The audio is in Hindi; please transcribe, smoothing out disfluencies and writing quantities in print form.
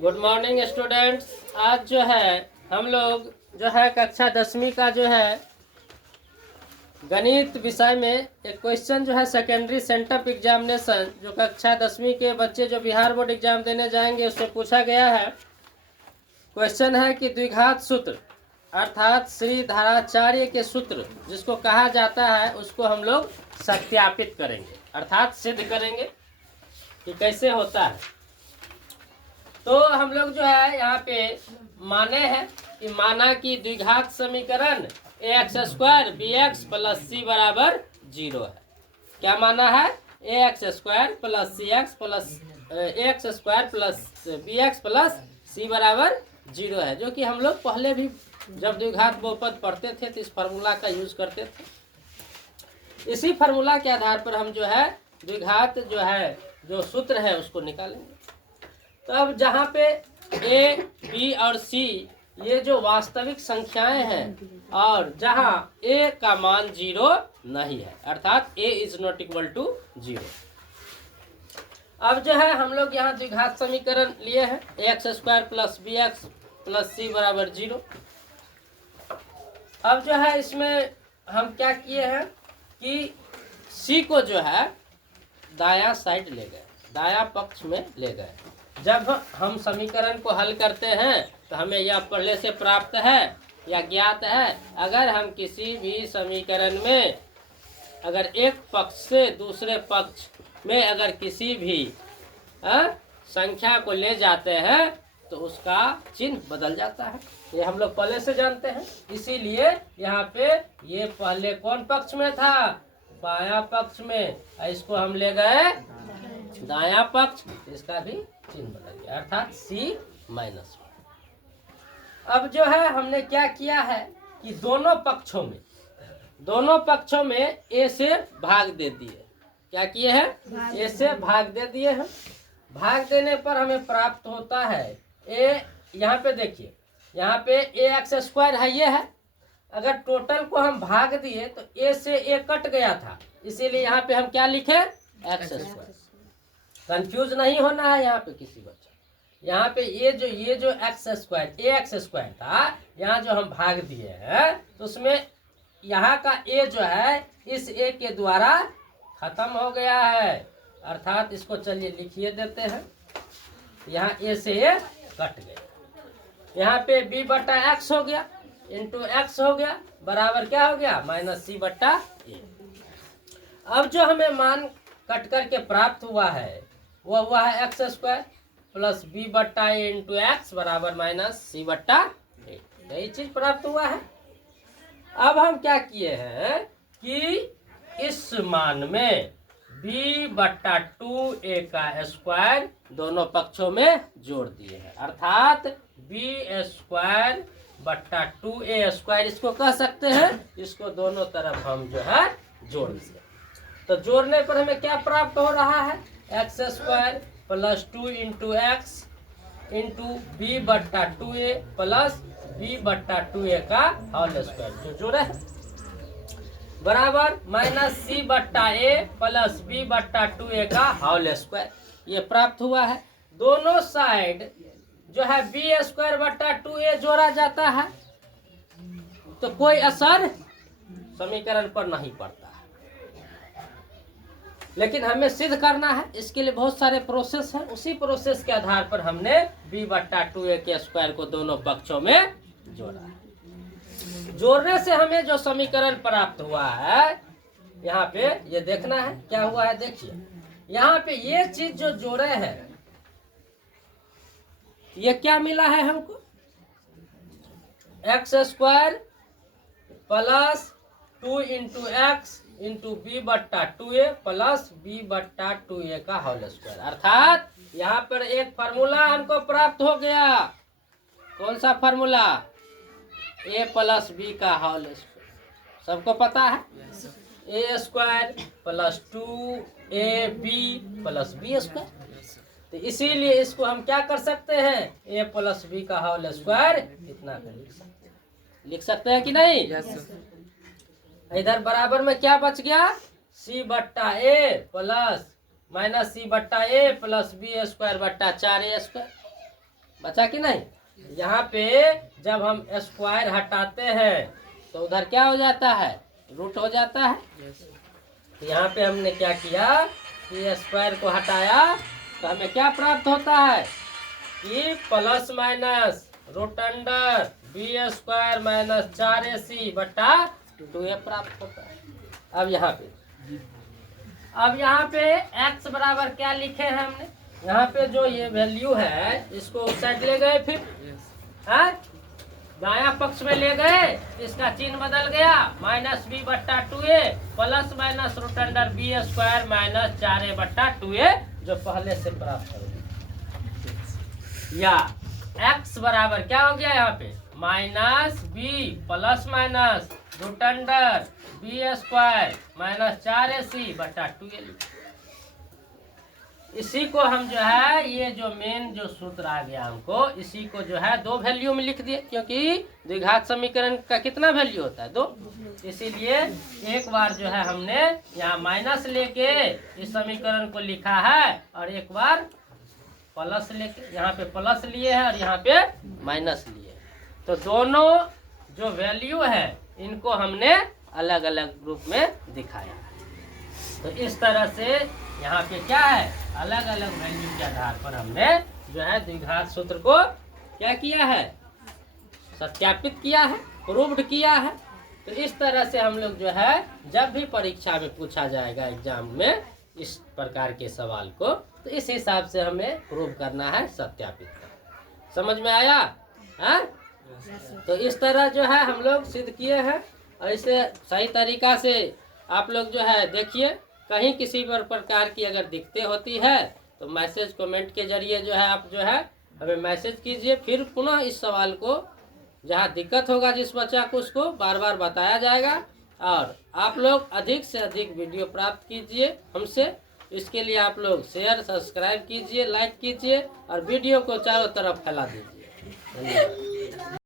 Good morning students. आज जो है हम लोग जो है कक्षा 10वीं का जो है गणित विषय में एक क्वेश्चन जो है सेकेंडरी सेंटअप एग्जामिनेशन जो कक्षा 10वीं के बच्चे जो बिहार बोर्ड एग्जाम देने जाएंगे उससे पूछा गया है। क्वेश्चन है कि द्विघात सूत्र अर्थात श्री धाराचार्य के सूत्र जिसको कहा जाता है उसको हम लोग सत्यापित करेंगे अर्थात सिद्ध करेंगे कि कैसे होता है। तो हम लोग जो है यहाँ पे माने हैं कि माना कि द्विघात समीकरण A X square B X plus C बराबर 0 है। क्या माना है? A X square plus C X plus A X square plus B X plus C बराबर 0 है, जो कि हम लोग पहले भी जब द्विघात बहुपद पढ़ते थे तो इस फार्मूला का यूज करते थे। इसी फार्मूला के आधार पर हम जो है द्विघात जो है जो सूत्र है उसको निकालेंगे। तो अब जहाँ पे ए बी और सी ये जो वास्तविक संख्याएं हैं और जहाँ ए का मान 0 नहीं है अर्थात ए इज नॉट इक्वल टू 0। अब जो है हम लोग यहाँ द्विघात समीकरण लिए हैं A X square plus B X plus C बराबर 0। अब जो है इसमें हम क्या किए हैं कि सी को जो है दायां साइड ले गए, दायां पक्ष में ले गए। जब हम समीकरण को हल करते हैं तो हमें यह पहले से प्राप्त है या ज्ञात है। अगर हम किसी भी समीकरण में अगर एक पक्ष से दूसरे पक्ष में अगर किसी भी संख्या को ले जाते हैं तो उसका चिन्ह बदल जाता है, ये हम लोग पहले से जानते हैं। इसीलिए यहाँ पे ये पहले कौन पक्ष में था? बायां पक्ष में, इसको हम ले गए दायां पक्ष, इसका भी चिन्ह बदल गया अर्थात C माइनस। अब जो है हमने क्या किया है कि दोनों पक्षों में A से भाग दे दिए। क्या किए हैं? A से भाग दे दिए हैं। भाग देने पर हमें प्राप्त होता है A। यहाँ पे देखिए, यहाँ पे ए एक्स स्क्वायर है, ये है। अगर टोटल को हम भाग दिए तो A से A कट गया था, इसीलिए यहाँ पे हम क्या लिखे? X square. कंफ्यूज नहीं होना है यहाँ पे किसी बच्चे। यहाँ पे ये जो एक्स स्क्वायर ए एक्स स्क्वायर था, यहाँ जो हम भाग दिए हैं तो उसमें यहाँ का ए जो है इस ए के द्वारा खत्म हो गया है अर्थात इसको चलिए लिखिए देते हैं। यहाँ ए से ए कट गया, यहाँ पे बी बट्टा एक्स हो गया इंटू एक्स हो गया बराबर क्या हो गया? माइनस सी बट्टा ए। अब जो हमें मान कट करके प्राप्त हुआ है वो हुआ है एक्स स्क्वायर प्लस बी बट्टा ए इंटू एक्स बराबर माइनस सी बट्टा ए। यही चीज प्राप्त हुआ है। अब हम क्या किए हैं कि इस मान में b बट्टा 2a का स्क्वायर दोनों पक्षों में जोड़ दिए हैं अर्थात b स्क्वायर बट्टा 2a स्क्वायर इसको कह सकते हैं। इसको दोनों तरफ हम जो है जोड़ दिए। तो जोड़ने पर हमें क्या प्राप्त हो रहा है? X square plus 2 into x into b बट्टा 2a प्लस बी बट्टा 2a का होल स्क्वायर जो जोड़े है बराबर माइनस सी बट्टा ए प्लस बी बट्टा 2a का होल स्क्वायर। ये प्राप्त हुआ है। दोनों साइड जो है बी स्क्वायर बट्टा 2a जोड़ा जाता है तो कोई असर समीकरण पर नहीं पड़ता है, लेकिन हमें सिद्ध करना है। इसके लिए बहुत सारे प्रोसेस हैं। उसी प्रोसेस के आधार पर हमने b बट्टा 2a के स्क्वायर को दोनों पक्षों में जोड़ा है। जोड़ने से हमें जो समीकरण प्राप्त हुआ है यहाँ पे ये देखना है क्या हुआ है। देखिए यहाँ पे ये चीज जो जोड़े हैं ये क्या मिला है हमको? X square plus 2 into x into b बट्टा 2a प्लस बी बट्टा 2a का होल स्क्वायर अर्थात यहाँ पर एक फार्मूला हमको प्राप्त हो गया। कौन सा फार्मूला? a प्लस बी का होल स्क्वायर। सबको पता है A square plus 2ab plus B square. तो इसीलिए इसको हम क्या कर सकते हैं? a प्लस बी का होल स्क्वायर कितना कर लिख सकते हैं कि नहीं? इधर बराबर में क्या बच गया? सी बट्टा ए प्लस माइनस सी बट्टा ए प्लस बी स्क्वायर बट्टा 4a स्क्वायर। बचा कि नहीं? यहाँ पे जब हम स्क्वायर हटाते हैं तो उधर क्या हो जाता है? रूट हो जाता है। तो यहाँ पे हमने क्या किया कि स्क्वायर को हटाया तो हमें क्या प्राप्त होता है कि plus minus root under b square minus 4ac बटा 2a प्राप्त होता है। अब यहाँ पे x बराबर क्या लिखे हैं हमने? यहाँ पे जो ये वैल्यू है इसको उस साइड ले गए, फिर दाया पक्ष में ले गए, इसका चिन्ह बदल गया, माइनस बी बट्टा 2a plus minus root under b square minus 4a बट्टा 2a जो पहले से प्राप्त हो गया। या x बराबर क्या हो गया यहाँ पे? Minus b plus minus root under b square minus 4ac बटा 2a। इसी को हम जो है ये जो मेन जो सूत्र आ गया हमको, इसी को जो है दो वैल्यू में लिख दिए, क्योंकि द्विघात समीकरण का कितना वैल्यू होता है? 2। इसीलिए एक बार जो है हमने यहाँ माइनस लेके इस समीकरण को लिखा है और एक बार प्लस लेके, यहाँ पे प्लस लिए है और यहाँ पे माइनस लिए। तो दोनों जो वैल्यू है इनको हमने अलग अलग रूप में दिखाया। तो इस तरह से यहाँ पे क्या है, अलग अलग वैल्यू के आधार पर हमने जो है द्विघात सूत्र को क्या किया है? सत्यापित किया है, प्रूव्ड किया है। तो इस तरह से हम लोग जो है जब भी परीक्षा में पूछा जाएगा एग्जाम में इस प्रकार के सवाल को, तो इस हिसाब से हमें प्रूव करना है, सत्यापित करना। समझ में आया? हाँ? तो इस तरह जो है हम लोग सिद्ध किए हैं। ऐसे सही तरीका से आप लोग जो है देखिए, कहीं किसी प्रकार की अगर दिक्कतें होती है तो मैसेज कमेंट के जरिए जो है आप जो है हमें मैसेज कीजिए। फिर पुनः इस सवाल को जहाँ दिक्कत होगा जिस बच्चा को, उसको बार बार बताया जाएगा। और आप लोग अधिक से अधिक वीडियो प्राप्त कीजिए हमसे। इसके लिए आप लोग शेयर सब्सक्राइब कीजिए, लाइक कीजिए और वीडियो को चारों तरफ फैला दीजिए। धन्यवाद।